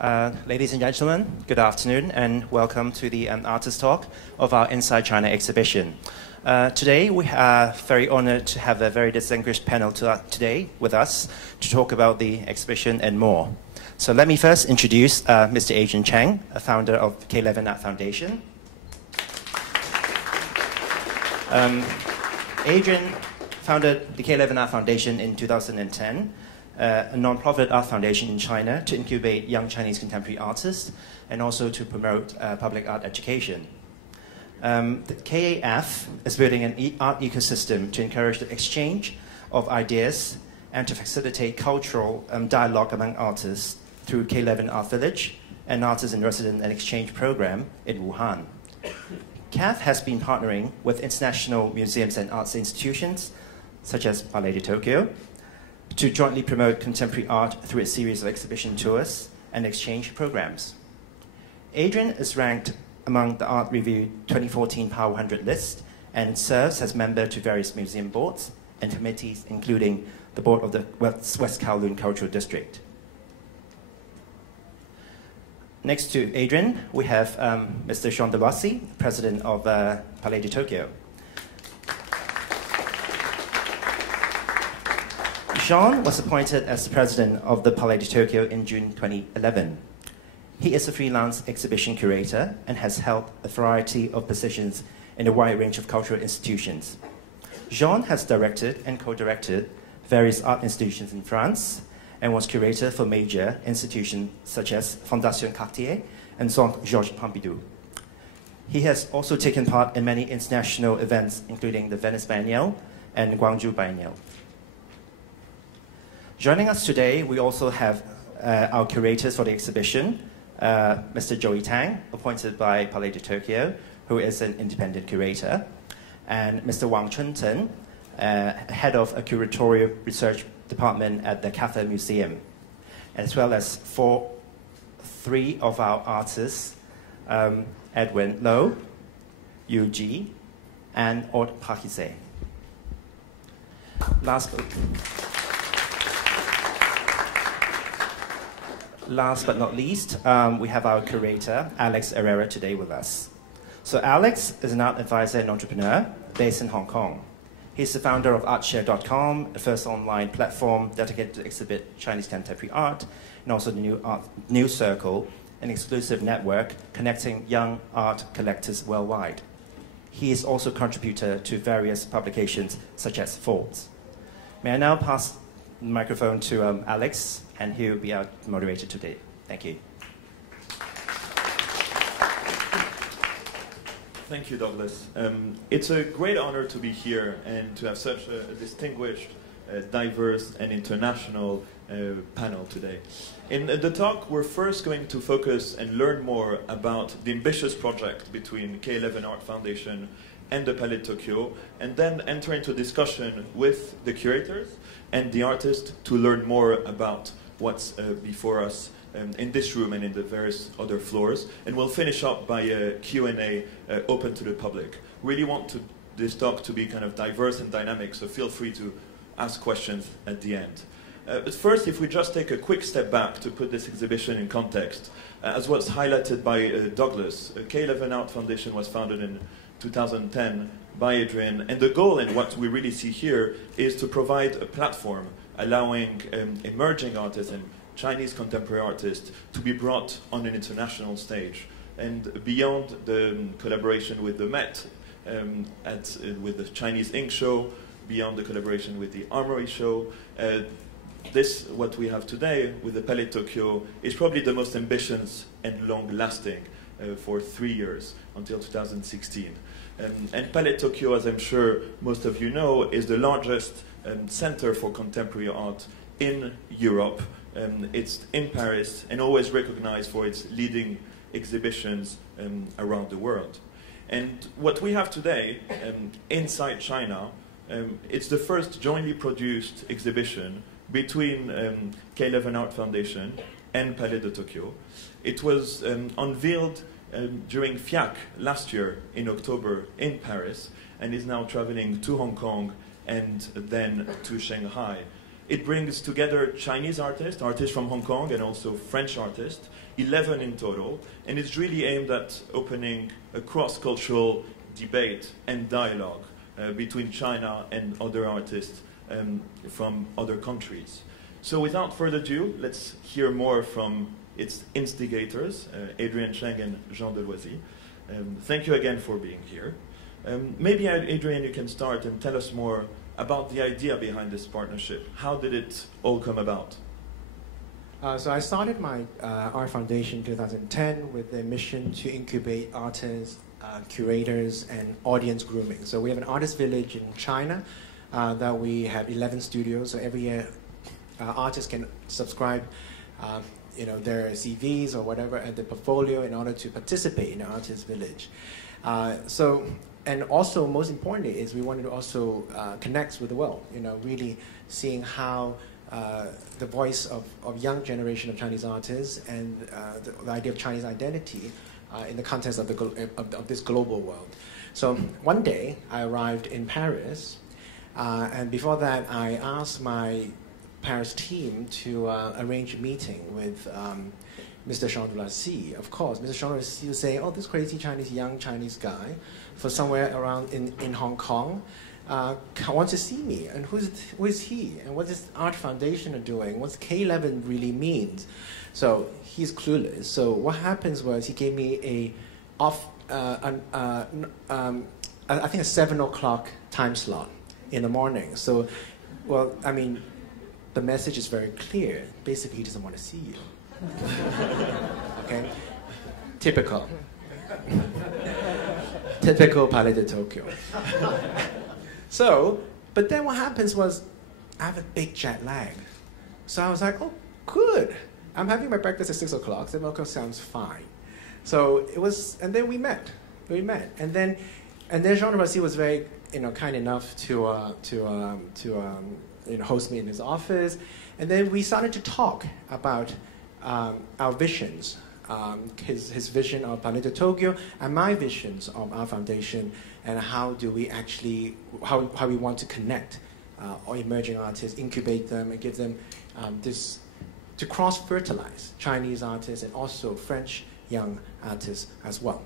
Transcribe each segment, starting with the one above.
Ladies and gentlemen, good afternoon and welcome to the Artist Talk of our Inside China exhibition. Today we are very honored to have a very distinguished panel today with us to talk about the exhibition and more. So let me first introduce Mr. Adrian Cheng, a founder of K11 Art Foundation. Adrian founded the K11 Art Foundation in 2010, a non-profit art foundation in China to incubate young Chinese contemporary artists and also to promote public art education. The KAF is building an art ecosystem to encourage the exchange of ideas and to facilitate cultural dialogue among artists through K11 Art Village, an artist in residence and exchange program in Wuhan. KAF has been partnering with international museums and arts institutions, such as Palais de Tokyo, to jointly promote contemporary art through a series of exhibition tours and exchange programs. Adrian is ranked among the Art Review 2014 Power 100 list and serves as member to various museum boards and committees, including the board of the West Kowloon Cultural District. Next to Adrian, we have Mr. Jean Delossi, president of Palais de Tokyo. Jean was appointed as the president of the Palais de Tokyo in June 2011. He is a freelance exhibition curator and has held a variety of positions in a wide range of cultural institutions. Jean has directed and co-directed various art institutions in France and was curator for major institutions such as Fondation Cartier and Centre Georges Pompidou. He has also taken part in many international events, including the Venice Biennial and Guangzhou Biennial. Joining us today, we also have our curators for the exhibition, Mr. Joey Tang, appointed by Palais de Tokyo, who is an independent curator, and Mr. Wang Chunchen, head of a curatorial research department at the KAF Museum, as well as three of our artists, Edwin Lo, Yu Ji, and Aude Pariset. Last but not least, we have our curator, Alex Errera, today with us. So Alex is an art advisor and entrepreneur based in Hong Kong. He's the founder of artshare.com, the first online platform dedicated to exhibit Chinese contemporary art, and also the New Circle, an exclusive network connecting young art collectors worldwide. He is also a contributor to various publications such as Forbes. May I now pass the microphone to Alex, and he will be our moderator today. Thank you. Thank you, Douglas. It's a great honor to be here and to have such a distinguished, diverse, and international panel today. In the talk, we're first going to focus and learn more about the ambitious project between K11 Art Foundation and the Palais de Tokyo, and then enter into discussion with the curators and the artists to learn more about what's before us in this room and in the various other floors. And we'll finish up by a Q&A open to the public. Really want this talk to be kind of diverse and dynamic, so feel free to ask questions at the end. But first, if we just take a quick step back to put this exhibition in context, as was highlighted by Douglas, K11 Art Foundation was founded in 2010 by Adrian, and the goal and what we really see here is to provide a platform allowing emerging artists and Chinese contemporary artists to be brought on an international stage. And beyond the collaboration with the Met, with the Chinese Ink Show, beyond the collaboration with the Armory Show, what we have today with the Palais de Tokyo is probably the most ambitious and long-lasting for 3 years, until 2016. And Palais de Tokyo, as I'm sure most of you know, is the largest center for contemporary art in Europe. It's in Paris and always recognized for its leading exhibitions around the world. And what we have today inside China, it's the first jointly produced exhibition between K11 Art Foundation and Palais de Tokyo. It was unveiled during FIAC last year in October in Paris, and is now traveling to Hong Kong and then to Shanghai It brings together Chinese artists, artists from Hong Kong, and also French artists, 11 in total, and it's really aimed at opening a cross-cultural debate and dialogue between China and other artists from other countries. So without further ado, let's hear more from its instigators, Adrian, Cheng, and Jean Deloisy. Thank you again for being here. Maybe, Adrian, you can start and tell us more about the idea behind this partnership. How did it all come about? So I started my art foundation in 2010 with the mission to incubate artists, curators, and audience grooming. So we have an artist village in China that we have 11 studios. So every year, artists can subscribe their CVs or whatever and the portfolio in order to participate in the artist village. And also, most importantly, is we wanted to also connect with the world. Really seeing how the voice of young generation of Chinese artists and the idea of Chinese identity in the context of this global world. So one day I arrived in Paris, and before that I asked my Paris team to arrange a meeting with Mr. Jean Deloisy. Of course, Mr. Jean Deloisy was saying, "Oh, this crazy young Chinese guy, for somewhere around in Hong Kong, wants to see me. And who is he? And what is Art Foundation doing? What's K11 really means?" So he's clueless. So what happens was he gave me I think a 7 o'clock time slot in the morning. So, well, I mean, the message is very clear. Basically, he doesn't want to see you. Okay? Typical. Typical Pariset Tokyo. So, but then what happens was, I have a big jet lag. So I was like, oh, good. I'm having my breakfast at 6 o'clock. 7 o'clock sounds fine. So it was, and then we met. And then Jean Deloisy was very, kind enough to host me in his office. And then we started to talk about our visions, his vision of Pariset Tokyo and my visions of our foundation, and how do we actually, how we want to connect our emerging artists, incubate them, and give them to cross-fertilize Chinese artists and also French young artists as well.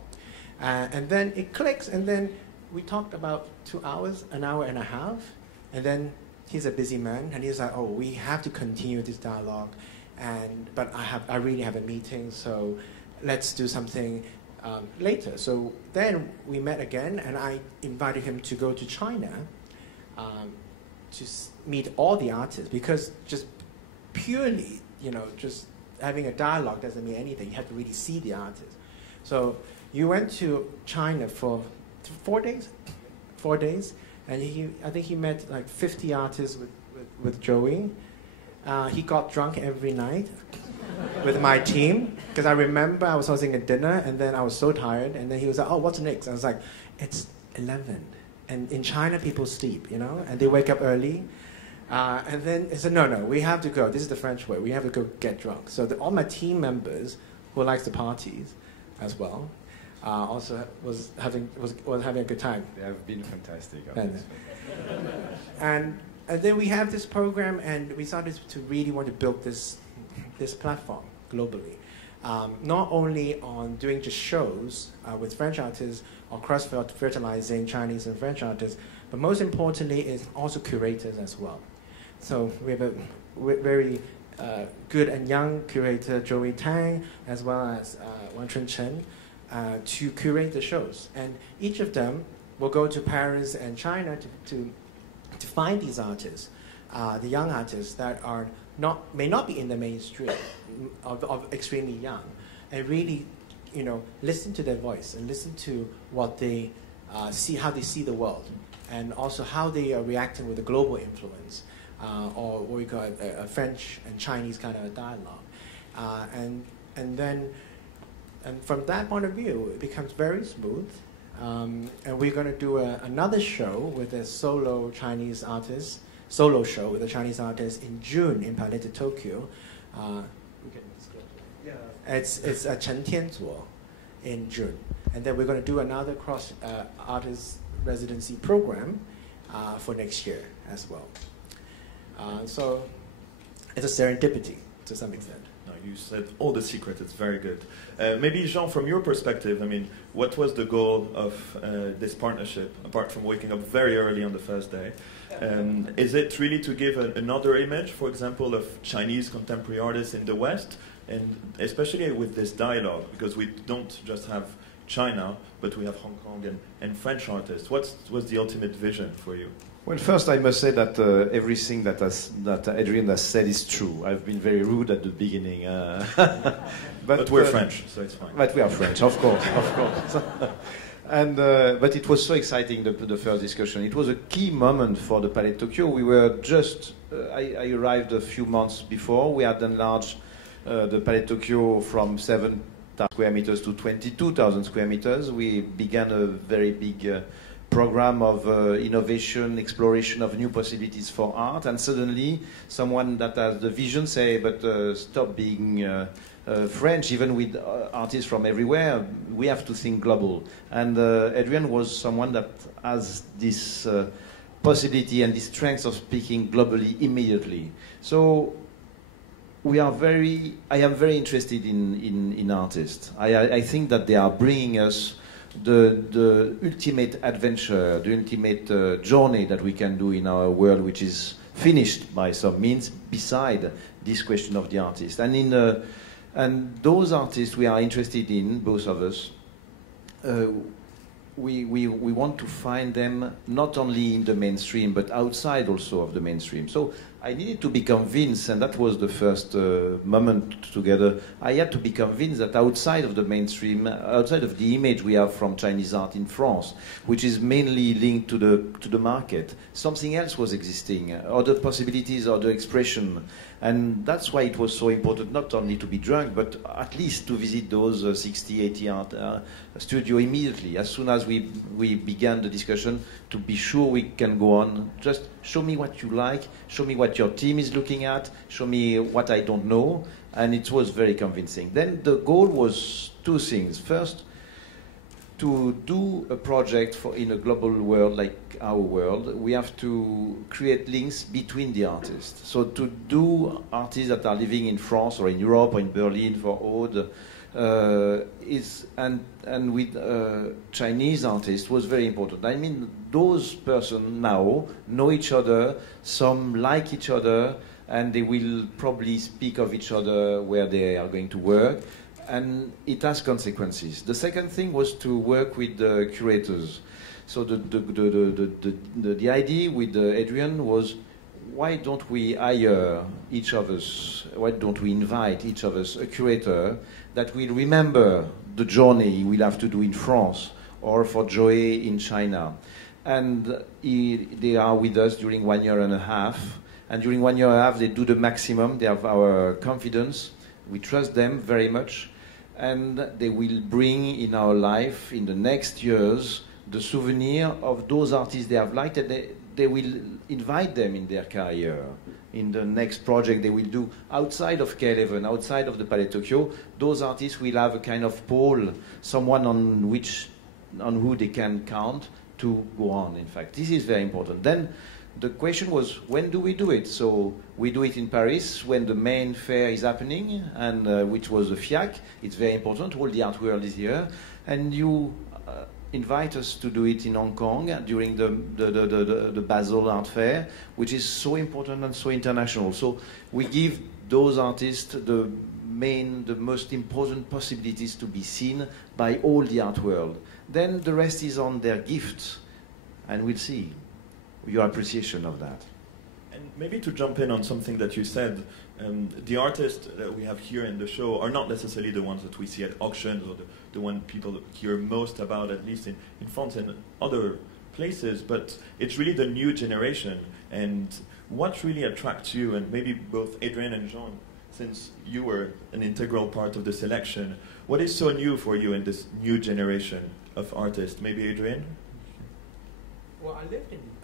And then it clicks, and then we talked about 2 hours, an hour and a half, and then he's a busy man, and he's like, "Oh, we have to continue this dialogue, but I really have a meeting, so let's do something later." So then we met again, and I invited him to go to China to meet all the artists, because just purely, just having a dialogue doesn't mean anything. You have to really see the artists. So you went to China for 4 days? 4 days. And I think he met like 50 artists with Joey. He got drunk every night with my team, because I remember I was hosting a dinner, and then I was so tired, and then he was like, "Oh, what's next?" I was like, "It's 11. And in China, people sleep, and they wake up early." And then he said, no, we have to go. This is the French way. We have to go get drunk. So all my team members who likes the parties as well also was having a good time. They have been fantastic. And then we have this program, and we started to really want to build this platform globally. Not only on doing just shows with French artists or cross-fertilizing Chinese and French artists, but most importantly is also curators as well. So we have a very good and young curator, Tang, as well as Wang Chunchen, to curate the shows. And each of them will go to Paris and China to find these artists, the young artists that may not be in the mainstream, of extremely young, and really, listen to their voice and listen to what they see, how they see the world, and also how they are reacting with the global influence, or what we call a French and Chinese kind of a dialogue, and from that point of view, it becomes very smooth. And we're going to do another show with a solo show with a Chinese artist in June in Pariset Tokyo. It's a Cheng in June. And then we're going to do another cross artist residency program for next year as well. So it's a serendipity to some extent. No, you said all the secret. It's very good. Maybe Jean, from your perspective, I mean, what was the goal of this partnership, apart from waking up very early on the first day? Is it really to give another image, for example, of Chinese contemporary artists in the West, and especially with this dialogue, because we don't just have China, but we have Hong Kong and French artists. What was the ultimate vision for you? Well, first I must say that everything that Adrian has said is true. I've been very rude at the beginning. But we're French, so it's fine. But we are French, of course, of course. And but it was so exciting, the first discussion. It was a key moment for the Palais Tokyo. We were just, I arrived a few months before. We had enlarged the Palais Tokyo from 7,000 square meters to 22,000 square meters. We began a very big program of innovation, exploration of new possibilities for art, and suddenly someone that has the vision say, but stop being French, even with artists from everywhere, we have to think global. And Adrian was someone that has this possibility and this strength of speaking globally immediately. So I am very interested in artists. I think that they are bringing us the ultimate adventure, the ultimate journey that we can do in our world, which is finished by some means, beside this question of the artist. And those artists we are interested in, both of us, we want to find them not only in the mainstream, but outside also of the mainstream. So I needed to be convinced, and that was the first moment together. I had to be convinced that outside of the mainstream, outside of the image we have from Chinese art in France, which is mainly linked to the market, something else was existing, other possibilities, other expression. And that's why it was so important not only to be drunk, but at least to visit those 60, 80 art studios immediately, as soon as we began the discussion, to be sure we can go on. Just show me what you like, show me what your team is looking at, show me what I don't know, and it was very convincing. Then the goal was two things. First, to do a project in a global world like our world, we have to create links between the artists. So to do artists that are living in France or in Europe or in Berlin for Aude, and with Chinese artists was very important. I mean, those persons now know each other, some like each other, and they will probably speak of each other where they are going to work, and it has consequences. The second thing was to work with the curators. So the idea with Adrian was, why don't we hire each of us, why don't we invite each of us a curator that will remember the journey we'll have to do in France or for Joey in China. And they are with us during 1 year and a half. And during 1 year and a half, they do the maximum. They have our confidence. We trust them very much. And they will bring in our life, in the next years, the souvenir of those artists they have liked, and they will invite them in their career. In the next project they will do outside of K11, outside of the Palais Tokyo, those artists will have a kind of pole, someone on who they can count to go on, in fact. This is very important. Then the question was, when do we do it? So we do it in Paris when the main fair is happening, and which was the FIAC. It's very important. All the art world is here. And you invite us to do it in Hong Kong during the Basel Art Fair, which is so important and so international. So we give those artists the most important possibilities to be seen by all the art world. Then the rest is on their gifts, and we'll see your appreciation of that. And maybe to jump in on something that you said, the artists that we have here in the show are not necessarily the ones that we see at auctions or the one people hear most about, at least in France and other places, but it's really the new generation. And what really attracts you, and maybe both Adrian and Jean, since you were an integral part of the selection, what is so new for you in this new generation of artists? Maybe Adrian? Well,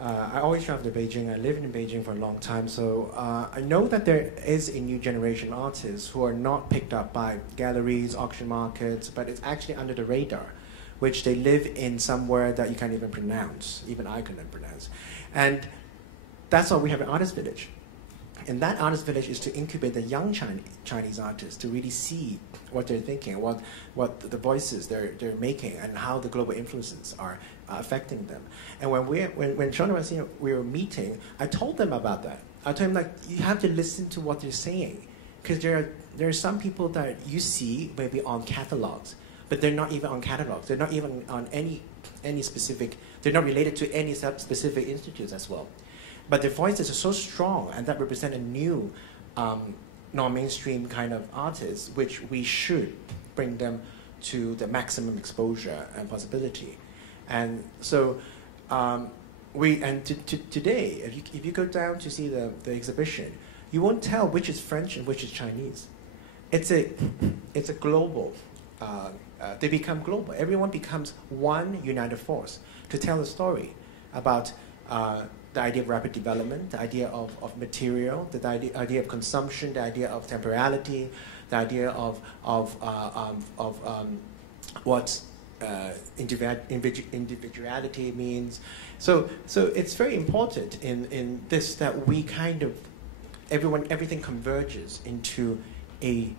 I always travel to Beijing. I lived in Beijing for a long time, so I know that there is a new generation of artists who are not picked up by galleries, auction markets, but it's actually under the radar, which they live in somewhere that you can't even pronounce. Even I couldn't pronounce. And that's why we have an artist village. And that artist village is to incubate the young Chinese artists to really see what they're thinking, what the voices they're making, and how the global influences are affecting them. And when Sean was here, we were meeting, I told them about that. I told them, like, you have to listen to what they're saying, because there are some people that you see maybe on catalogs, but they're not even on catalogs. They're not even on any specific. They're not related to any specific institutes as well. But their voices are so strong, and that represent a new non-mainstream kind of artists, which we should bring them to the maximum exposure and possibility. And so today, if you go down to see the exhibition, you won't tell which is French and which is Chinese. It's a global. They become global. Everyone becomes one united force to tell a story about the idea of rapid development, the idea of material, the idea of consumption, the idea of temporality, the idea of what individuality means. So it's very important in this that we kind of everything converges into a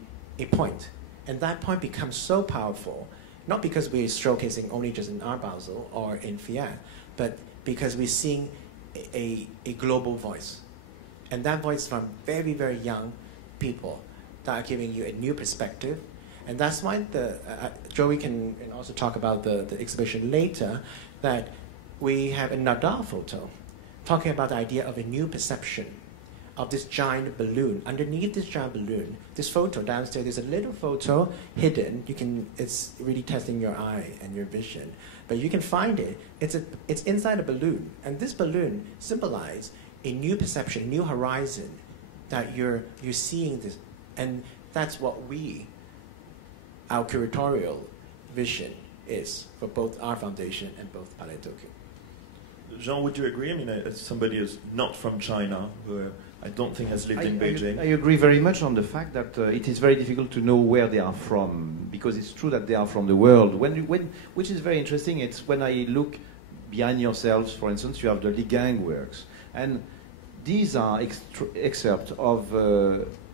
point, and that point becomes so powerful, not because we're showcasing only just in Art Basel or in Fiat, but because we're seeing a global voice, and that voice from very, very young people that are giving you a new perspective. And that's why Joey can also talk about the exhibition later, that we have another photo talking about the idea of a new perception of this giant balloon. Underneath this giant balloon, this photo downstairs, there's a little photo hidden. It's really testing your eye and your vision, but you can find it. It's inside a balloon, and this balloon symbolizes a new perception, a new horizon, that you're seeing this, and that's what our curatorial vision is for both our foundation and both Palais Tokyo. Jean, would you agree? I mean, as somebody who's not from China, who I don't think has lived in Beijing. I agree very much on the fact that it is very difficult to know where they are from, because it's true that they are from the world. Which is very interesting. It's when I look behind yourselves, for instance, you have the Li Gang works. And these are excerpts of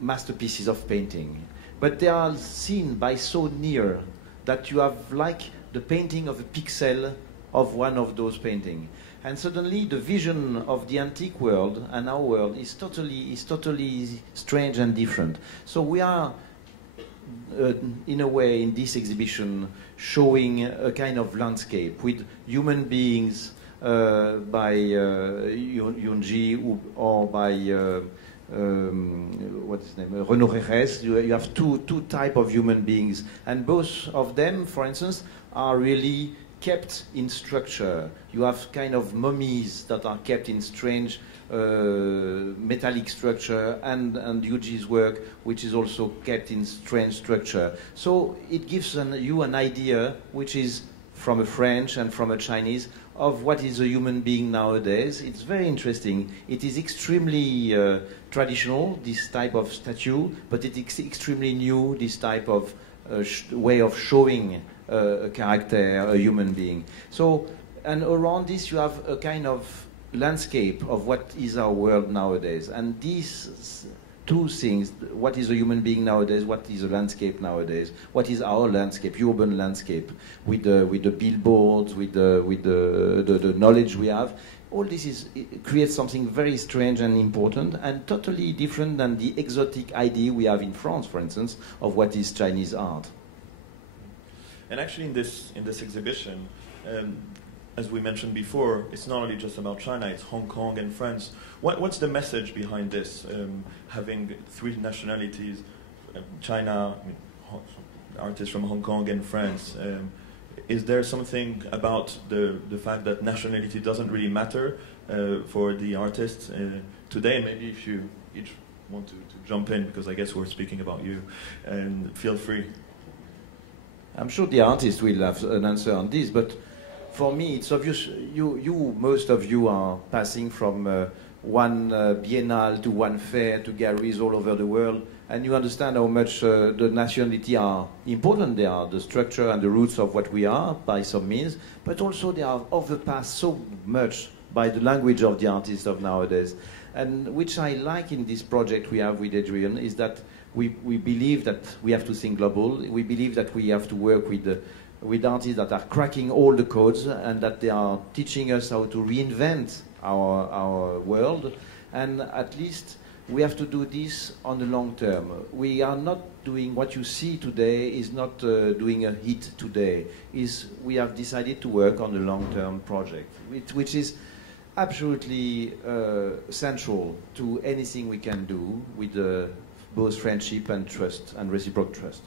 masterpieces of painting. But they are seen by so near that you have like the painting of a pixel of one of those paintings. And suddenly the vision of the antique world and our world is totally strange and different. So we are, in a way, in this exhibition, showing a kind of landscape with human beings by Yunji or by what's his name? Renaud Reyes. You have two types of human beings, and both of them, for instance, are really kept in structure. You have kind of mummies that are kept in strange metallic structure, and Yuji's work, which is also kept in strange structure. So it gives you an idea, which is from a French and from a Chinese, of what is a human being nowadays. It's very interesting. It is extremely traditional, this type of statue, but it is extremely new, this type of way of showing a character, a human being. So, and around this you have a kind of landscape of what is our world nowadays. And these two things, what is a human being nowadays, what is a landscape nowadays, what is our landscape, urban landscape, with the billboards, with the knowledge we have, all this creates something very strange and important, and totally different than the exotic idea we have in France, for instance, of what is Chinese art. And actually in this exhibition, as we mentioned before, it's not only just about China, it's Hong Kong and France. What's the message behind this, having three nationalities, China, artists from Hong Kong and France? Is there something about the fact that nationality doesn't really matter for the artists today? And maybe if you each want to jump in, because I guess we're speaking about you, and feel free. I'm sure the artist will have an answer on this, but for me, it's obvious. Most of you are passing from one biennale to one fair to galleries all over the world, and you understand how much the nationality are important. They are the structure and the roots of what we are by some means, but also they have overpassed so much by the language of the artists of nowadays. And which I like in this project we have with Adrian is that we believe that we have to think global. We believe that we have to work with artists that are cracking all the codes and that they are teaching us how to reinvent our world. And at least we have to do this on the long term. We are not doing what you see today is not doing a hit today. We have decided to work on the long-term project, which is absolutely central to anything we can do with both friendship and trust and reciprocal trust.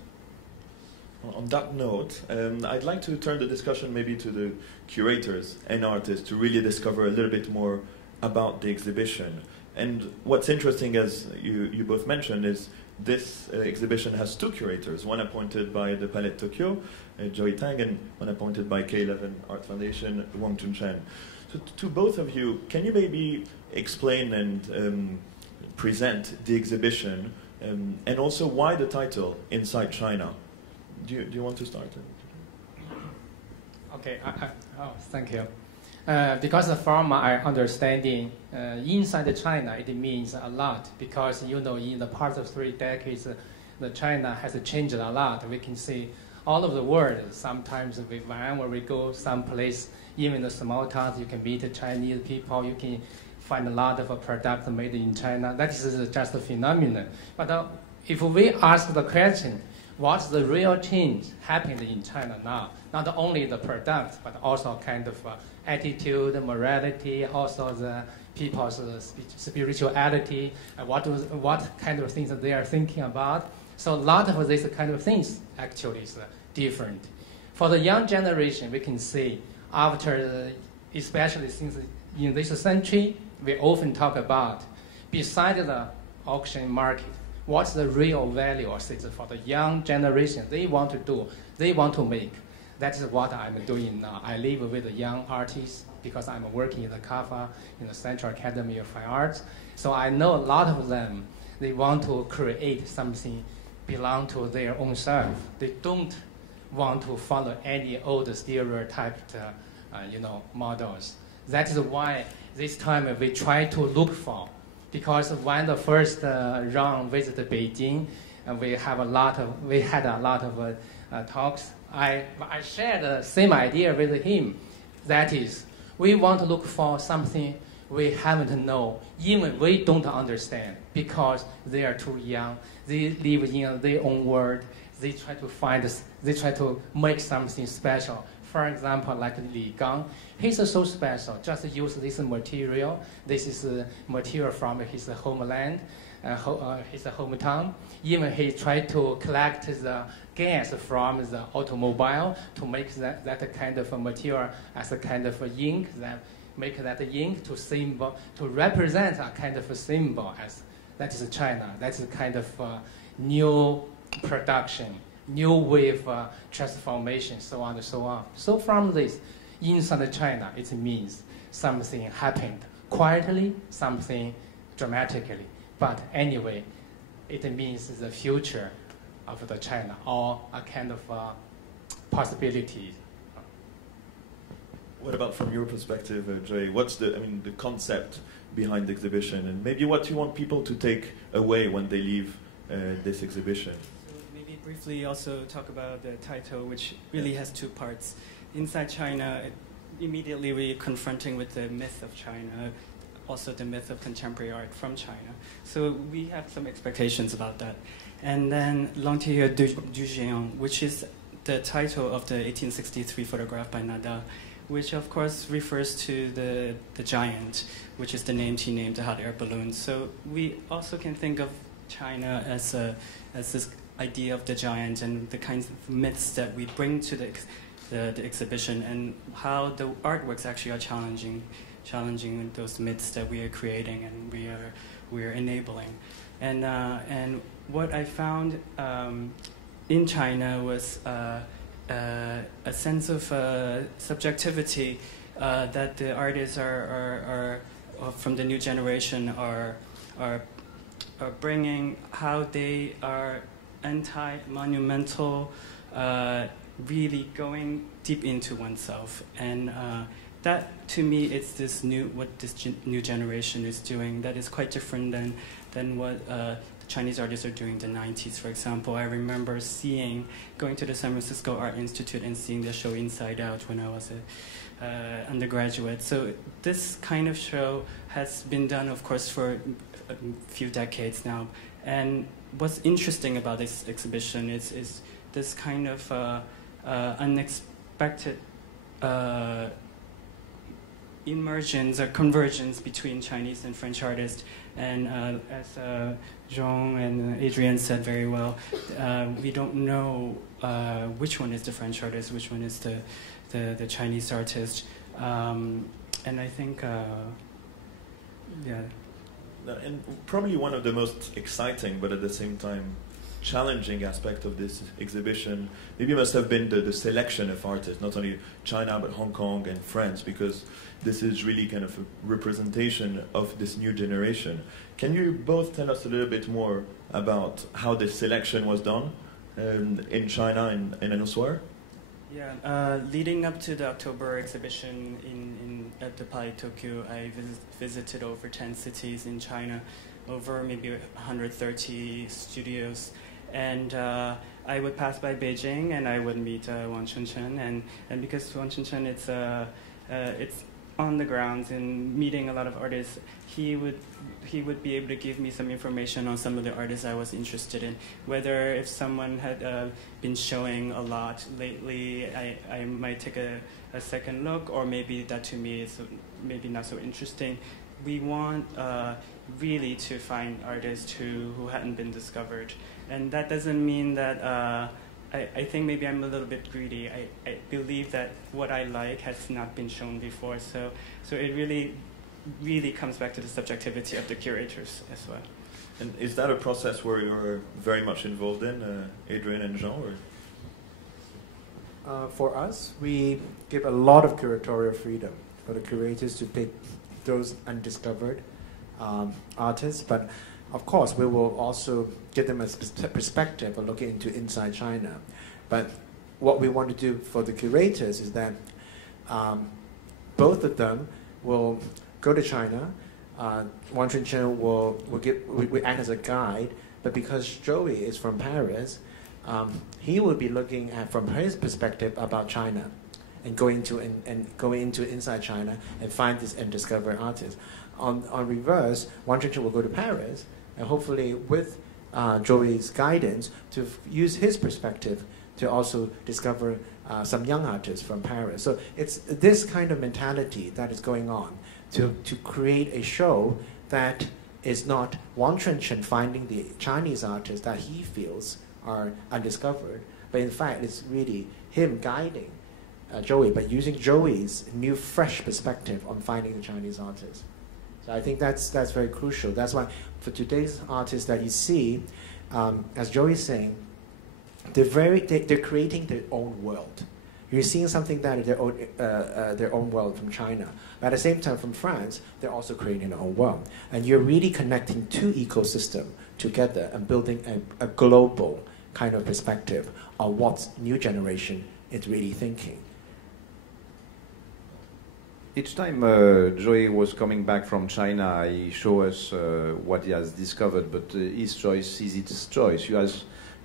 On that note, I'd like to turn the discussion maybe to the curators and artists to really discover a little bit more about the exhibition. And what's interesting, as you both mentioned, is this exhibition has two curators, one appointed by the Palais de Tokyo, Tang, and one appointed by K11 Art Foundation, Wang Chunchen. So to both of you, can you maybe explain and present the exhibition, and also why the title, Inside China? Do you want to start? Okay, thank you. Because from my understanding, inside China, it means a lot. Because, you know, in the past 3 decades, the China has changed a lot. We can see all over the world. Sometimes whenever we go someplace, even the small towns, you can meet Chinese people. You can find a lot of products made in China. That is just a phenomenon. But if we ask the question, what's the real change happening in China now? Not only the products, but also kind of attitude, morality, also the people's spirituality, and what kind of things they are thinking about. So a lot of these kind of things actually is different. For the young generation, we can see after, especially since in this century, we often talk about, beside the auction market, what's the real value or for the young generation they want to do, they want to make. That is what I'm doing now. I live with the young artists because I'm working in the KAF, in the Central Academy of Fine Arts. So I know a lot of them, they want to create something belong to their own self. They don't want to follow any old stereotyped models. That is why this time we try to look for, because when the first round visited Beijing, and we had a lot of talks. I shared the same idea with him. That is, we want to look for something we haven't known, even we don't understand, because they are too young. They live in their own world. They try to make something special. For example, like Li Gang, he's so special. Just use this material. This is material from his homeland, his hometown. Even he tried to collect the gas from the automobile to make that kind of material as a kind of ink. That make that ink to represent a kind of a symbol as that is China. That's a kind of new production, new wave transformation, so on and so on. So from this, inside China, it means something happened quietly, something dramatically. But anyway, it means the future of the China, or a kind of possibility. What about from your perspective, Jay? What's the concept behind the exhibition, and maybe what you want people to take away when they leave this exhibition? So maybe briefly also talk about the title, which really has 2 parts. Inside China, immediately we're confronting with the myth of China, also the myth of contemporary art from China. So we have some expectations about that. And then L'Intérieur du Géant, which is the title of the 1863 photograph by Nada, which of course refers to the giant, which is the name he named the hot air balloon. So we also can think of China as this idea of the giant and the kinds of myths that we bring to the exhibition, and how the artworks actually are challenging those myths that we are creating and we are enabling. And what I found in China was a sense of subjectivity that the artists are from the new generation are bringing, how they are anti-monumental, really going deep into oneself, and that to me, it's this what this new generation is doing that is quite different than what the Chinese artists are doing in the 90s, for example. I remember going to the San Francisco Art Institute and seeing the show Inside Out when I was an undergraduate. So this kind of show has been done, of course, for a few decades now. And what's interesting about this exhibition is this kind of unexpected emergence or convergence between Chinese and French artists. And as Zhong and Adrian said very well, we don't know which one is the French artist, which one is the Chinese artist. And I think, yeah. And probably one of the most exciting, but at the same time challenging aspect of this exhibition maybe must have been the selection of artists, not only China but Hong Kong and France, because this is really kind of a representation of this new generation. Can you both tell us a little bit more about how this selection was done in China and elsewhere? Yeah, leading up to the October exhibition at the Pariset Tokyo, I visited over 10 cities in China, over maybe 130 studios. And I would pass by Beijing and I would meet Wang Chunchen. And because Wang Chunchen, it's on the grounds and meeting a lot of artists, he would be able to give me some information on some of the artists I was interested in. Whether if someone had been showing a lot lately, I might take a second look, or maybe that to me is maybe not so interesting. We want really to find artists who hadn't been discovered. And that doesn't mean that I think maybe I'm a little bit greedy. I believe that what I like has not been shown before. So it really comes back to the subjectivity of the curators as well. And is that a process where you're very much involved in, Adrian and Jean? Or? For us, we give a lot of curatorial freedom for the curators to pick those undiscovered artists, but of course we will also give them a perspective of looking into inside China. But what we want to do for the curators is that both of them will go to China. Wang Chunchen will act as a guide, but because Joey is from Paris, he will be looking at from his perspective about China, and going into inside China and find this undiscovered artist. On reverse, Wang Chunchen will go to Paris and hopefully with Joey's guidance to use his perspective to also discover some young artists from Paris. So it's this kind of mentality that is going on to create a show that is not Wang Chunchen finding the Chinese artists that he feels are undiscovered, but in fact it's really him guiding Joey, but using Joey's new fresh perspective on finding the Chinese artists. So I think that's very crucial. That's why for today's artists that you see, as Joey's saying, they're creating their own world. You're seeing something that is their own world from China. But at the same time, from France, they're also creating their own world. And you're really connecting two ecosystems together and building a global kind of perspective on what new generation is really thinking. Each time Joey was coming back from China, he showed us what he has discovered, but his choice is its choice.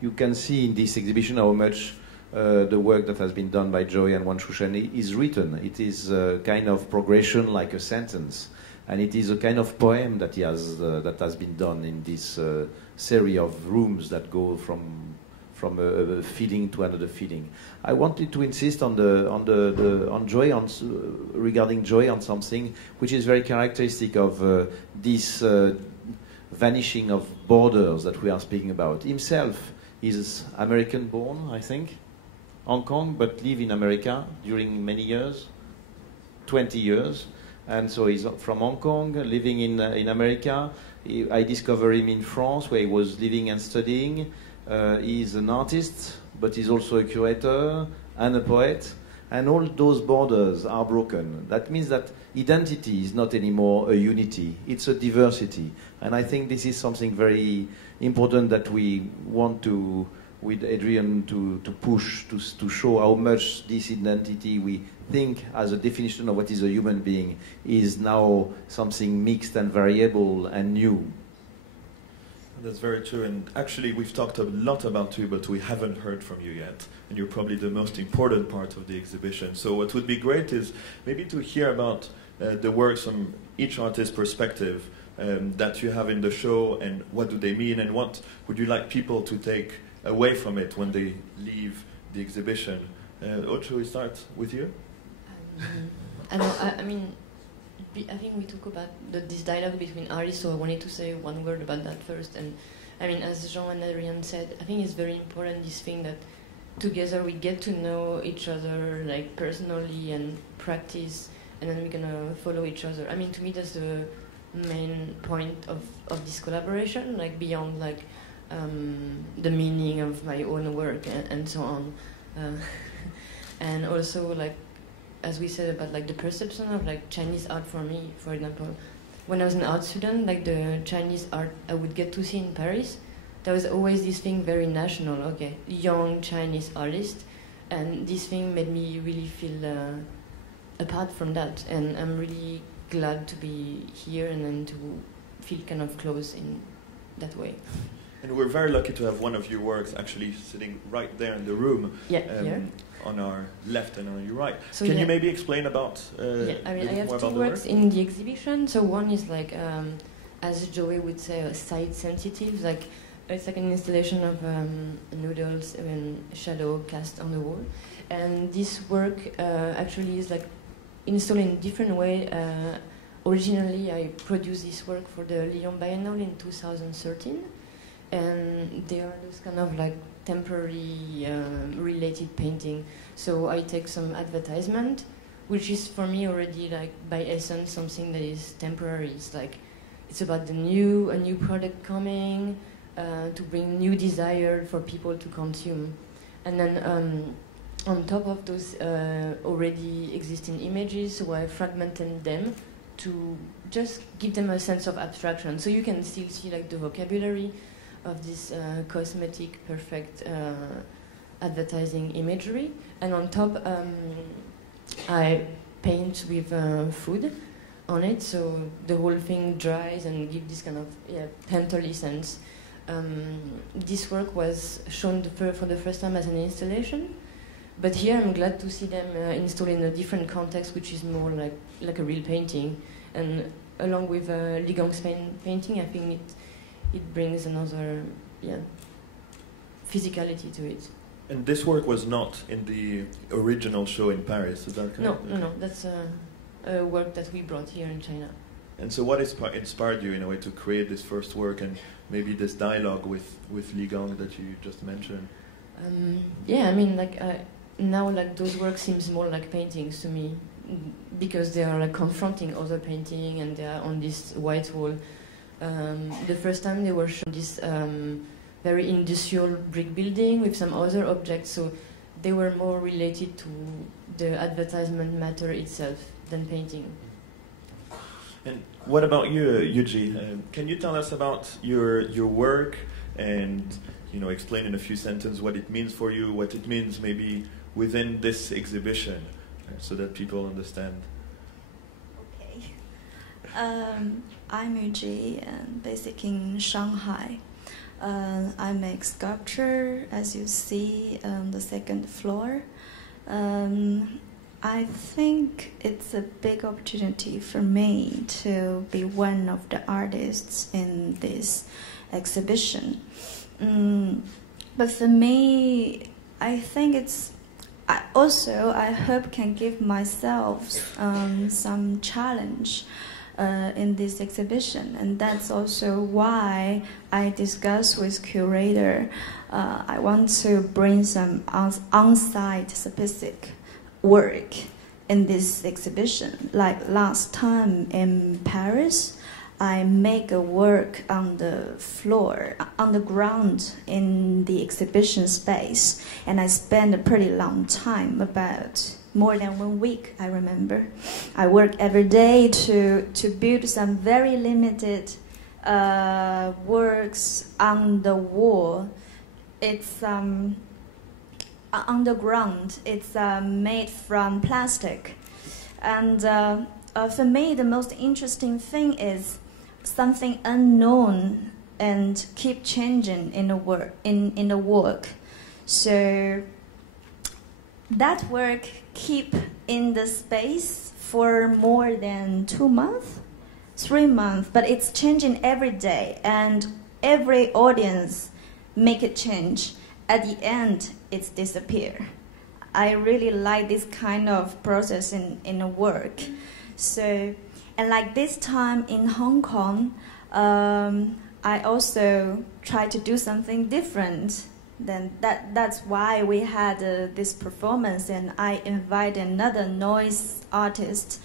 You can see in this exhibition how much the work that has been done by Joey and Wang Chunchen is written. It is a kind of progression like a sentence, and it is a kind of poem that that has been done in this series of rooms that go from a feeling to another feeling. I wanted to insist regarding Joey on something which is very characteristic of this vanishing of borders that we are speaking about. Himself is American born, I think, Hong Kong, but live in America during many years, 20 years. And so he's from Hong Kong, living in America. I discovered him in France, where he was living and studying. He's an artist, but he's also a curator and a poet. And all those borders are broken. That means that identity is not anymore a unity, it's a diversity. And I think this is something very important that we want to with Adrian to push, to show how much this identity we think as a definition of what is a human being is now something mixed and variable and new. That's very true, and actually we've talked a lot about you, but we haven't heard from you yet, and you're probably the most important part of the exhibition. So what would be great is maybe to hear about the works from each artist's perspective that you have in the show, and what do they mean, and what would you like people to take away from it when they leave the exhibition. Aude, shall we start with you? I mean, I think we talk about this dialogue between artists, so I wanted to say one word about that first. And I mean, as Jean and Adrian said, I think it's very important, this thing that together we get to know each other, like personally, and practice, and then we're gonna follow each other. I mean, to me, that's the main point of this collaboration, like beyond like the meaning of my own work and so on. And also, like, as we said about like the perception of like Chinese art for me, for example, when I was an art student, like the Chinese art I would get to see in Paris, there was always this thing very national, okay, young Chinese artist, and this thing made me really feel apart from that, and I'm really glad to be here and then to feel kind of close in that way. And we're very lucky to have one of your works actually sitting right there in the room. Yeah, here. On our left and on your right. So Can you maybe explain about I mean, I have more two about works the in the exhibition. So one is like, as Joey would say, side sensitive. Like it's like an installation of noodles and shadow cast on the wall. And this work actually is like installed in a different way. Originally, I produced this work for the Lyon Biennale in 2013. And they are those kind of like temporary related painting. So I take some advertisement, which is for me already like by essence something that is temporary. It's like it's about a new product coming to bring new desire for people to consume. And then on top of those already existing images, so I fragmented them to just give them a sense of abstraction. So you can still see like the vocabulary of this cosmetic, perfect advertising imagery. And on top, I paint with food on it, so the whole thing dries and gives this kind of painterly sense. This work was shown for the first time as an installation, but here I'm glad to see them installed in a different context, which is more like a real painting. And along with Li Gang's painting, I think it brings another physicality to it. And this work was not in the original show in Paris, is that correct? No. That's a work that we brought here in China. And so what inspired you in a way to create this first work and maybe this dialogue with Li Gang that you just mentioned? I mean, like now, like those works seems more like paintings to me, because they are like confronting other painting and they are on this white wall. The first time they were shown this very industrial brick building with some other objects, so they were more related to the advertisement matter itself than painting. And what about you, Yuji? Can you tell us about your work and explain in a few sentences what it means for you, what it means maybe within this exhibition, so that people understand? Okay. I'm Moji, based in Shanghai. I make sculpture, as you see, on the second floor. I think it's a big opportunity for me to be one of the artists in this exhibition. But for me, I think I hope can give myself some challenge in this exhibition, and that's also why I discussed with curator. I want to bring some on-site specific work in this exhibition. Like last time in Paris, I make a work on the floor, on the ground in the exhibition space, and I spent a pretty long time, about more than 1 week, I remember. I work every day to build some very limited works on the wall it's underground. It's made from plastic. And for me, the most interesting thing is something unknown and keep changing in the work. In the work, so that work keep in the space for more than 2 months, 3 months, but it's changing every day, and every audience make it change. At the end, it's disappear. I really like this kind of process in the work. So, and like this time in Hong Kong, I also try to do something different. Then that's why we had this performance, and I invited another noise artist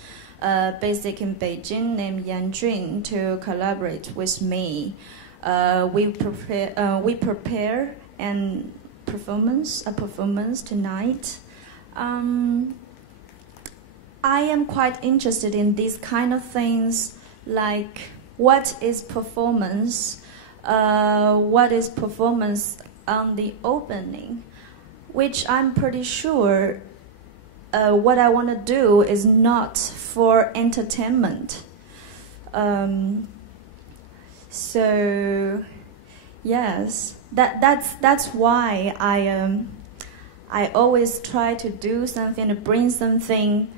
based in Beijing named Adrian to collaborate with me. We prepare a performance tonight. I am quite interested in these kind of things, like what is performance? What is performance on the opening? Which I'm pretty sure what I want to do is not for entertainment. So yes, that's why I always try to do something, to bring something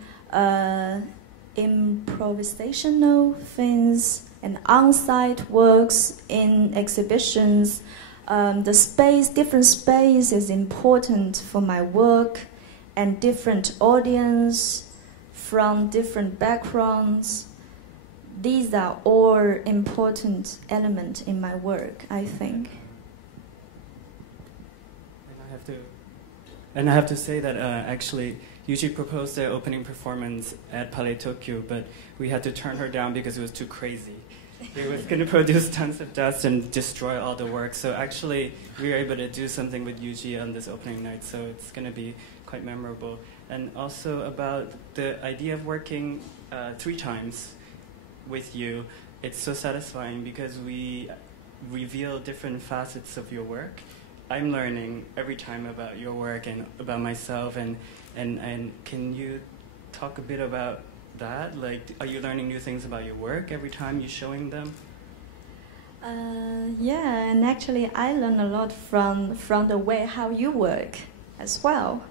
improvisational things and on-site works in exhibitions. The space, different space is important for my work, and different audience from different backgrounds. These are all important elements in my work, I think. And I have to say that actually, Yuji proposed the opening performance at Palais Tokyo, but we had to turn her down because it was too crazy. It was going to produce tons of dust and destroy all the work. So actually, we were able to do something with Yuji on this opening night, so it's going to be quite memorable. And also about the idea of working 3 times with you, it's so satisfying because we reveal different facets of your work. I'm learning every time about your work and about myself, and can you talk a bit about that? Like, are you learning new things about your work every time you're showing them? Yeah, and actually I learn a lot from the way how you work as well.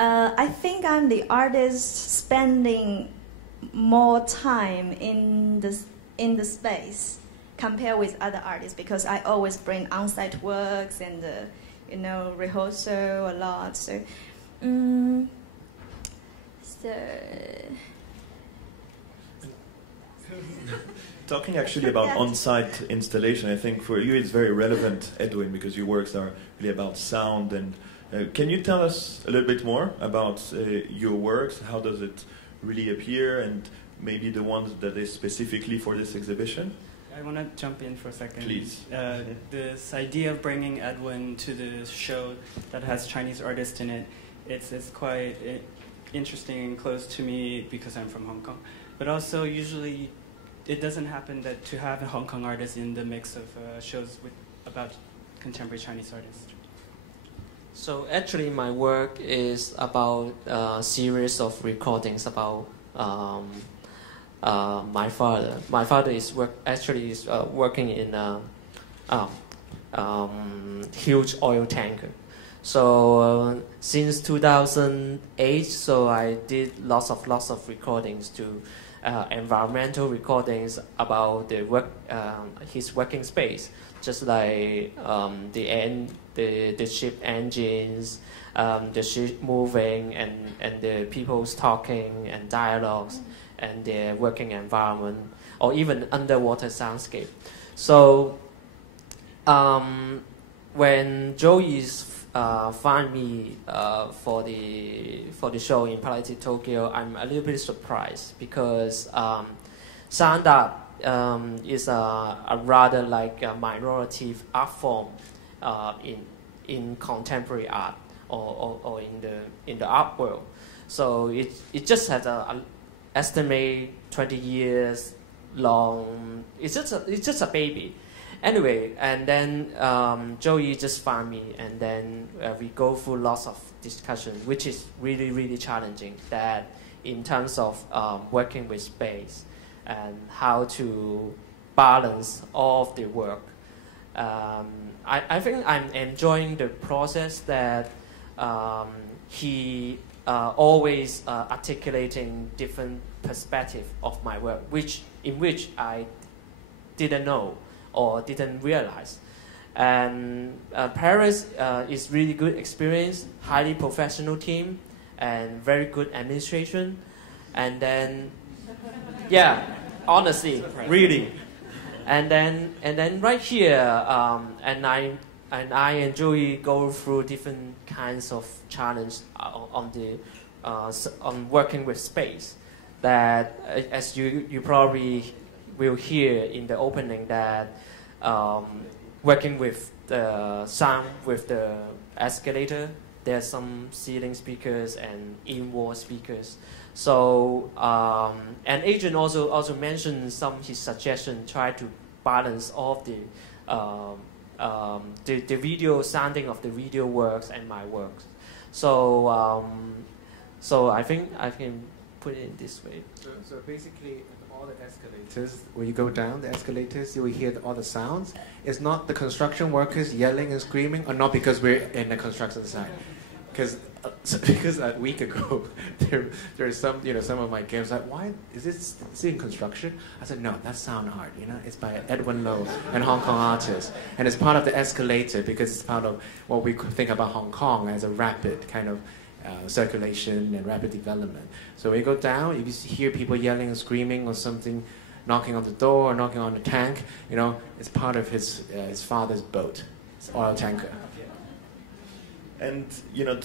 I think I'm the artist spending more time in the space compared with other artists, because I always bring on-site works and rehearsal a lot. So, Talking actually about on-site installation, I think for you it's very relevant, Edwin, because your works are really about sound. And can you tell us a little bit more about your works? How does it really appear, and maybe the ones that is specifically for this exhibition? I want to jump in for a second. Please. This idea of bringing Edwin to the show that has Chinese artists in it, it's quite interesting and close to me because I'm from Hong Kong. But also, usually, it doesn't happen that to have a Hong Kong artist in the mix of shows about contemporary Chinese artists. So actually, my work is about a series of recordings about my father. My father is working in a huge oil tanker. So since 2008, so I did lots of recordings to environmental recordings about the work, his working space, just like the ship engines, the ship moving, and the people's talking and dialogues, and their working environment, or even underwater soundscape. So when Joey's find me for the show in Pariset, Tokyo, I'm a little bit surprised because sound art is a rather like a minority art form in contemporary art or in the art world. So it just has a estimate 20 years long. It's just a baby, Anyway, and then Joey just found me, and then we go through lots of discussion, which is really, really challenging. That in terms of working with space and how to balance all of the work. I think I'm enjoying the process that he always articulating different perspective of my work, in which I didn't know or didn't realize. And Pariset is really good experience, highly professional team, and very good administration. And then, yeah, honestly, really. And then right here, and I enjoy going through different kinds of challenge on working with space. That, as you probably will hear in the opening, that working with the sound with the escalator, there's some ceiling speakers and in-wall speakers. So and Adrian also mentioned his suggestion, try to balance all of the video sounding of the video works and my works. So so I think I can put it in this way. So basically, all the escalators, when you go down the escalators, you will hear all the sounds. It's not the construction workers yelling and screaming, or not because we're in the construction site. Because a week ago, there's some of my games like, why is it in construction? I said, no, that's sound art. It's by Edwin and Hong Kong artists, and it's part of the escalator because it's part of what we think about Hong Kong as a rapid kind of circulation and rapid development. So when you go down, if you hear people yelling and screaming or something, knocking on the door or knocking on the tank, it's part of his father's boat, his oil tanker. And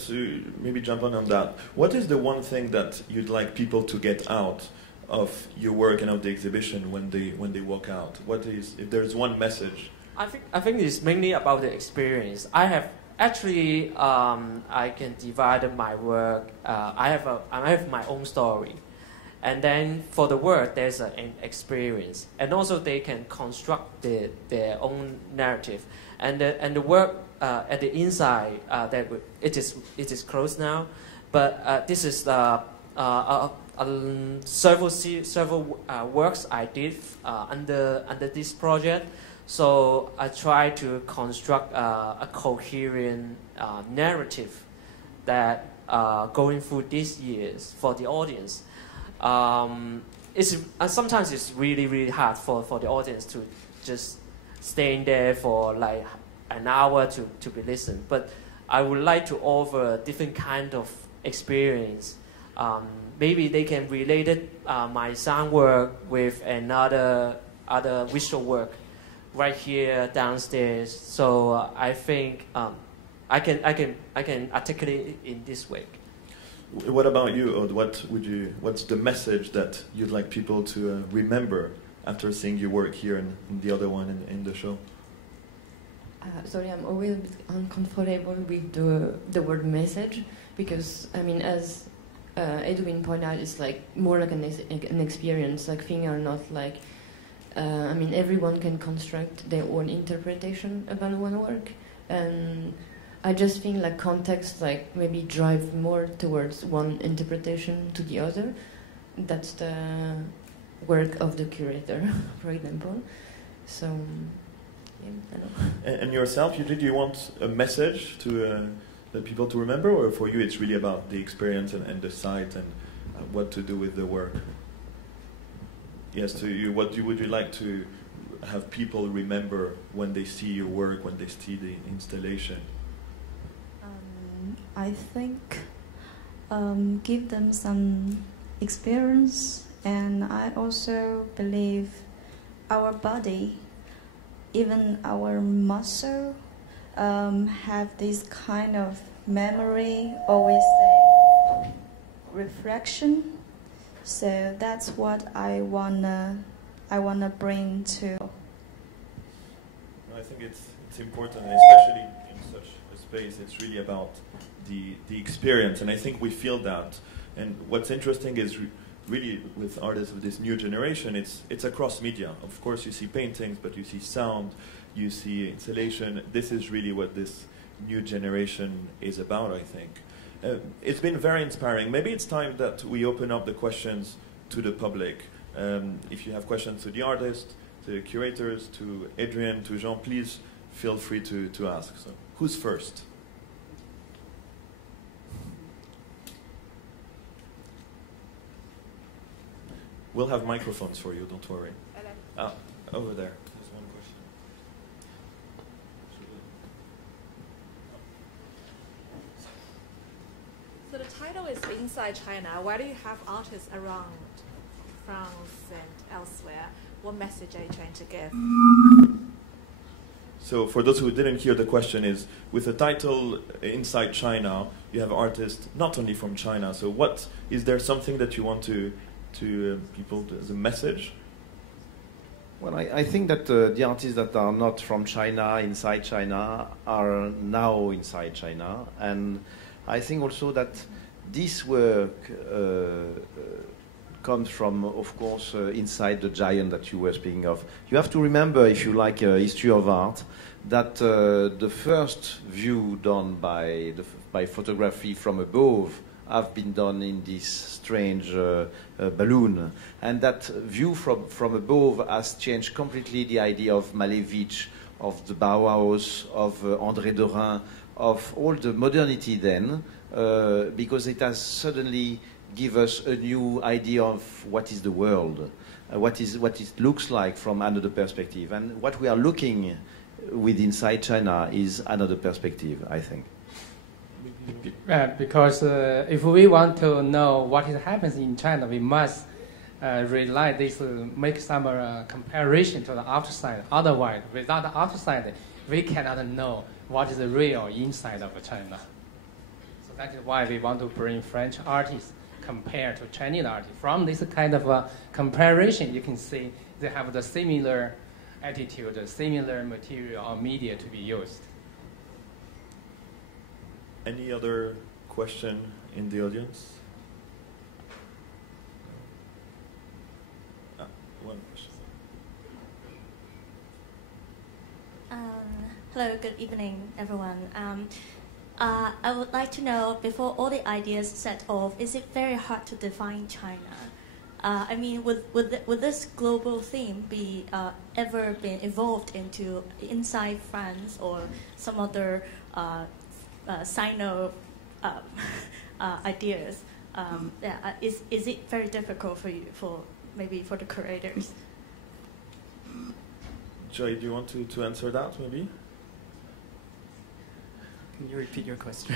to maybe jump on that, what is the one thing that you'd like people to get out of your work and of the exhibition when they walk out? What is, if there's one message? I think it's mainly about the experience. I have actually I can divide my work. I have my own story, and then for the work there's an experience, and also they can construct their own narrative, and the work. At the inside, it is closed now, but this is several works I did under this project. So I try to construct a coherent narrative that going through these years for the audience. Sometimes it's really hard for the audience to just stay there for like an hour to be listened, but I would like to offer a different kind of experience. Maybe they can relate it, my sound work with other visual work right here downstairs. So I think I can articulate it in this way. What about you, Aude? What's the message that you'd like people to remember after seeing your work here and the other one in the show? Sorry, I'm always a bit uncomfortable with the word message, because as Edwin pointed out, it's like more like an experience. Like things are not like everyone can construct their own interpretation about one work, and I just think like context like maybe drive more towards one interpretation to the other. That's the work of the curator, for example. So. And yourself, did you want a message to that people to remember, or for you it's really about the experience and the site and what to do with the work? Yes, to you, would you like to have people remember when they see your work, when they see the installation? I think give them some experience, and I also believe our body, even our muscle, have this kind of memory, always say reflection. So that's what I wanna bring to. I think it's important, and especially in such a space. It's really about the experience, and I think we feel that. And what's interesting is really with artists of this new generation, it's across media. Of course, you see paintings, but you see sound, you see installation. This is really what this new generation is about, I think. It's been very inspiring. Maybe it's time that we open up the questions to the public. If you have questions to the artist, to the curators, to Adrian, to Jean, please feel free to ask. So, who's first? We'll have microphones for you, don't worry. Over there. There's one question. So the title is Inside China. Why do you have artists around France and elsewhere? What message are you trying to give? So for those who didn't hear, the question is, with the title Inside China, you have artists not only from China. So what, is there something that you want to people as a message? Well, I think that the artists that are not from China, inside China, are now inside China. And I think also that this work comes from, of course, inside the giant that you were speaking of. You have to remember, if you like history of art, that the first view done by photography from above have been done in this strange balloon. And that view from above has changed completely the idea of Malevich, of the Bauhaus, of André Derain, of all the modernity then, because it has suddenly give us a new idea of what is the world, what it looks like from another perspective. And what we are looking with inside China is another perspective, I think. Because if we want to know what happens in China, we must rely this, make some comparison to the outside. Otherwise, without the outside, we cannot know what is the real inside of China. So that is why we want to bring French artists compared to Chinese artists. From this kind of comparison, you can see they have the similar attitude, the similar material or media to be used. Any other question in the audience? One question. Hello, good evening, everyone. I would like to know, before all the ideas set off, is it very hard to define China? I mean, would this global theme be ever been evolved into inside France or some other Sino ideas? Is it very difficult for you, maybe for the curators? Joy, do you want to answer that, maybe? Can you repeat your question?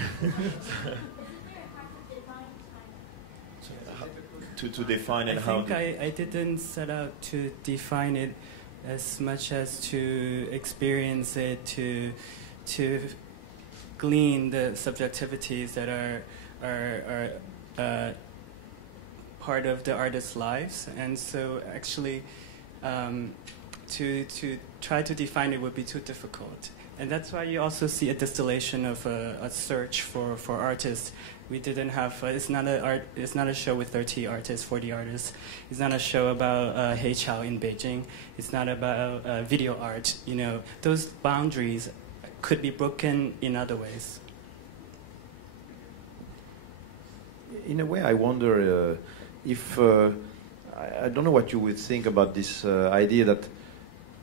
to define it, how? I think I didn't set out to define it as much as to experience it, to glean the subjectivities that are part of the artist's lives, and so actually to try to define it would be too difficult. And that's why you also see a distillation of a search for artists. We didn't have. It's not a show with 30 artists, 40 artists. It's not a show about Hei Chao in Beijing. It's not about video art. You know, those boundaries could be broken in other ways. In a way, I wonder if I don't know what you would think about this idea that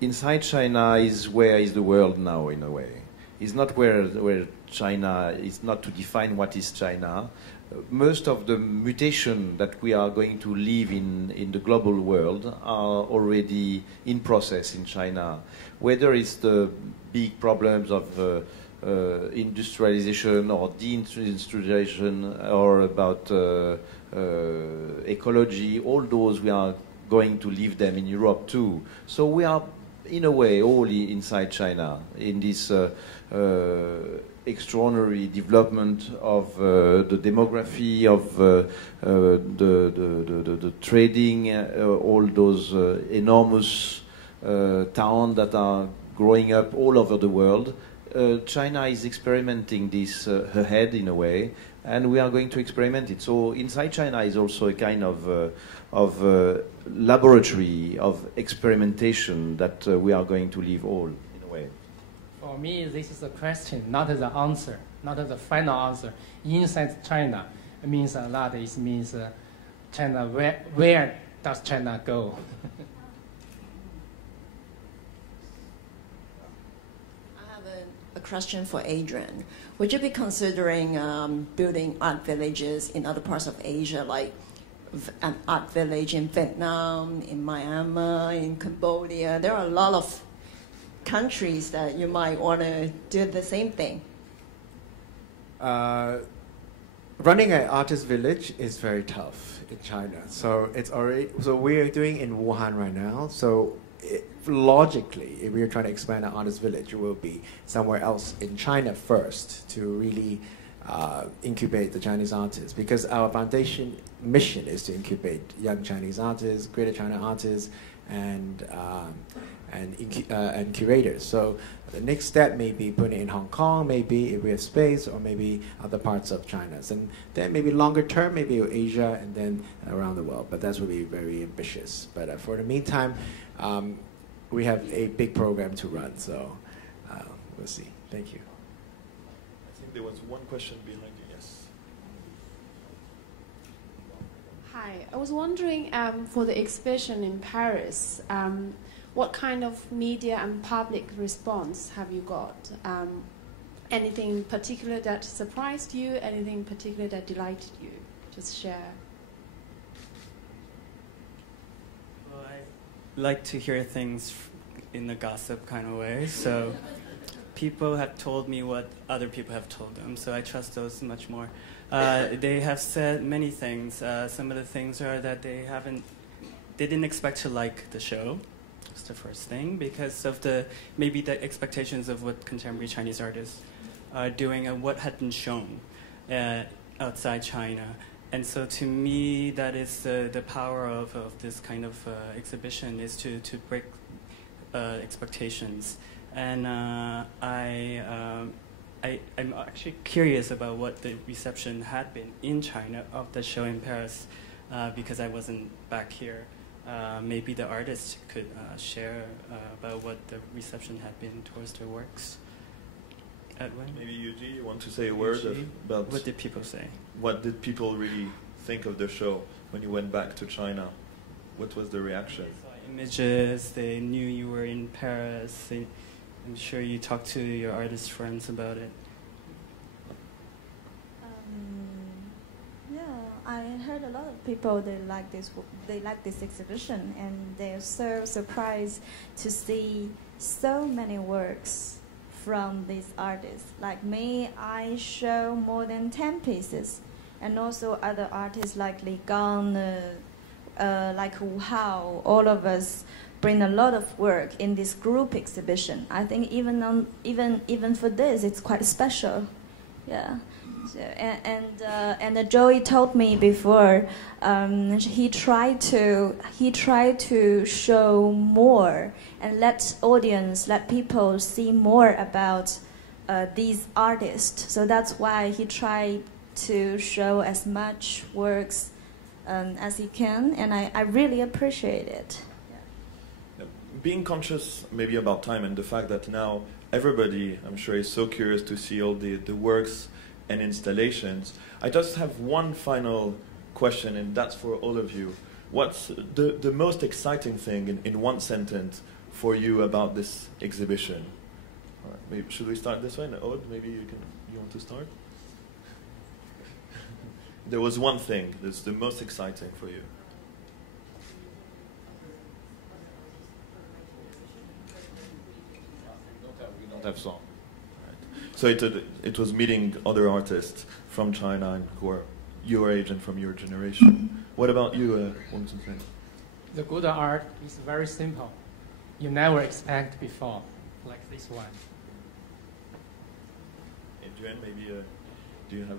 inside China is where is the world now, in a way. It's not where China is, not to define what is China. Most of the mutation that we are going to live in the global world are already in process in China. Whether it's the big problems of industrialization or deindustrialization or about ecology, all those we are going to live them in Europe too. So we are in a way all inside China in this extraordinary development of the demography, of the trading, all those enormous towns that are growing up all over the world. China is experimenting this ahead in a way, and we are going to experiment it. So inside China is also a kind of laboratory of experimentation that we are going to live all in a way. For me, this is a question, not the answer, not the final answer. Inside China, it means a lot. It means China. Where does China go? A question for Adrian. Would you be considering building art villages in other parts of Asia, like an art village in Vietnam, in Myanmar, in Cambodia? There are a lot of countries that you might want to do the same thing. Running an artist village is very tough in China. So we're doing in Wuhan right now. So logically, if we're trying to expand an artist village, it will be somewhere else in China first to really incubate the Chinese artists, because our foundation mission is to incubate young Chinese artists, Greater China artists, and curators. So the next step may be putting it in Hong Kong, maybe if we have space, or maybe other parts of China. And then maybe longer term, maybe Asia, and then around the world. But that will be very ambitious. But for the meantime, we have a big program to run. So we'll see. Thank you. I think there was one question behind you. Yes. Hi. I was wondering, for the exhibition in Paris, what kind of media and public response have you got? Anything in particular that surprised you? Anything in particular that delighted you? Just share. Well, I like to hear things in the gossip kind of way. So people have told me what other people have told them, so I trust those much more. They have said many things. Some of the things are that they didn't expect to like the show. That's the first thing, because of maybe the expectations of what contemporary Chinese artists are doing and what had been shown outside China. And so to me, that is the power of this kind of exhibition, is to break expectations. And I'm actually curious about what the reception had been in China of the show in Paris, because I wasn't back here. Maybe the artists could share about what the reception had been towards their works. Edwin? Maybe Yuji, you want to say a word about... What did people say? What did people really think of the show when you went back to China? What was the reaction? They saw images, they knew you were in Paris. I'm sure you talked to your artist friends about it. I heard a lot of people, they like this exhibition, and they're so surprised to see so many works from these artists. Like me, I show more than 10 pieces, and also other artists like Li Gang, like Wu Hao, all of us bring a lot of work in this group exhibition. I think even for this, it's quite special. Yeah. So, and Joey told me before, he tried to show more and let people see more about these artists. So that's why he tried to show as much works as he can, and I really appreciate it. Yeah. Being conscious maybe about time and the fact that now everybody, I'm sure, is so curious to see all the works and installations. I just have one final question, and that's for all of you. What's the most exciting thing in one sentence for you about this exhibition? All right, maybe, should we start this way? Aude, maybe you want to start? There was one thing that's the most exciting for you. We don't have song. So it was meeting other artists from China and who are your age and from your generation. What about you, Wang? The good art is very simple. You never expect before, like this one. Adrian, maybe do you have?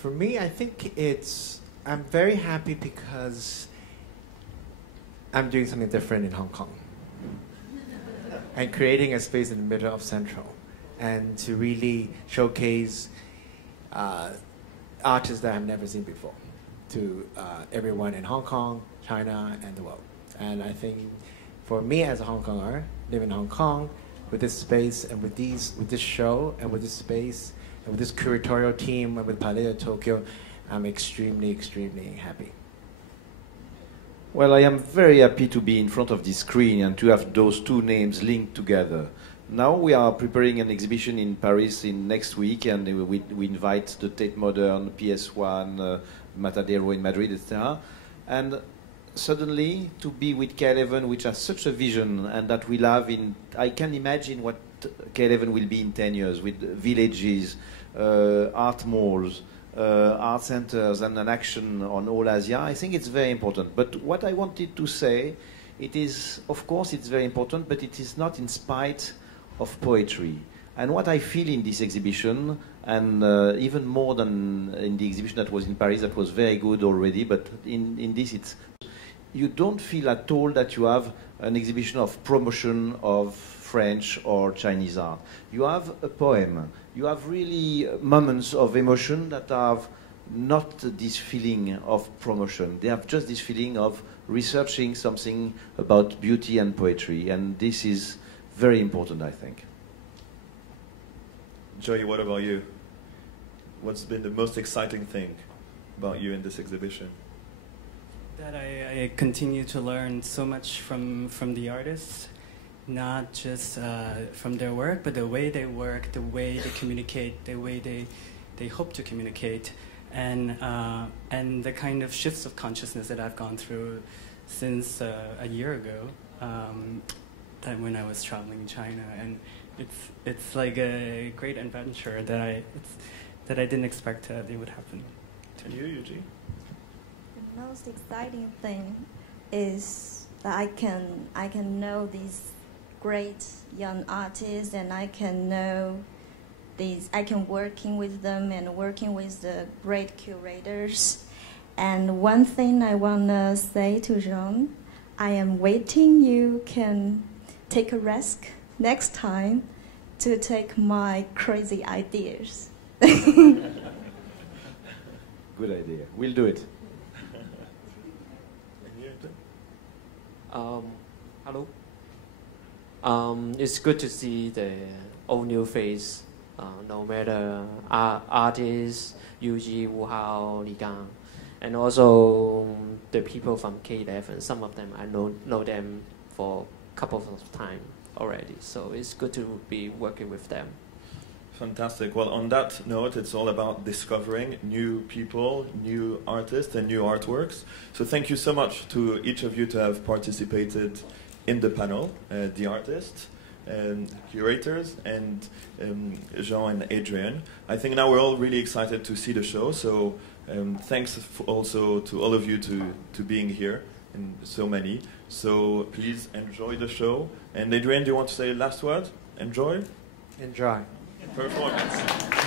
For me, I think I'm very happy because I'm doing something different in Hong Kong. and creating a space in the middle of Central, and to really showcase artists that I've never seen before to everyone in Hong Kong, China, and the world. And I think for me as a Hong Konger, living in Hong Kong, with this space and with this show and with this space and with this curatorial team and with Pariset Tokyo, I'm extremely, extremely happy. Well, I am very happy to be in front of this screen and to have those two names linked together. Now we are preparing an exhibition in Paris next week, and we invite the Tate Modern, PS1, Matadero in Madrid, etc. And suddenly to be with K11, which has such a vision, and that we'll have I can imagine what K11 will be in 10 years, with villages, art malls, art centers, and an action on all Asia. I think it's very important. But what I wanted to say, it is, of course, it's very important, but it is not in spite of poetry. And what I feel in this exhibition, and even more than in the exhibition that was in Paris, that was very good already, but in this, you don't feel at all that you have an exhibition of promotion of French or Chinese art. You have a poem. You have really moments of emotion that have not this feeling of promotion. They have just this feeling of researching something about beauty and poetry, and this is very important, I think. Joey, what about you? What's been the most exciting thing about you in this exhibition? That I continue to learn so much from the artists, not just from their work, but the way they work, the way they communicate, the way they hope to communicate, and the kind of shifts of consciousness that I've gone through since a year ago, that when I was traveling in China, and it's like a great adventure that I didn't expect it would happen. And you, Eugene? The most exciting thing is that I can know these great young artists, and I can working with them and working with the great curators. And one thing I want to say to Jean, I am waiting you can take a risk next time to take my crazy ideas. Good idea. We'll do it. Hello. It's good to see the all new face, no matter artists, Yuji, Wu Hao, Li Gang, and also the people from KAF, and some of them I know them for a couple of time already. So it's good to be working with them. Fantastic. Well, on that note, it's all about discovering new people, new artists, and new artworks. So thank you so much to each of you to have participated in the panel, the artists, curators, and Jean and Adrian. I think now we're all really excited to see the show. So thanks also to all of you to being here, and so many. So please enjoy the show. And Adrian, do you want to say a last word? Enjoy? Enjoy. Performance.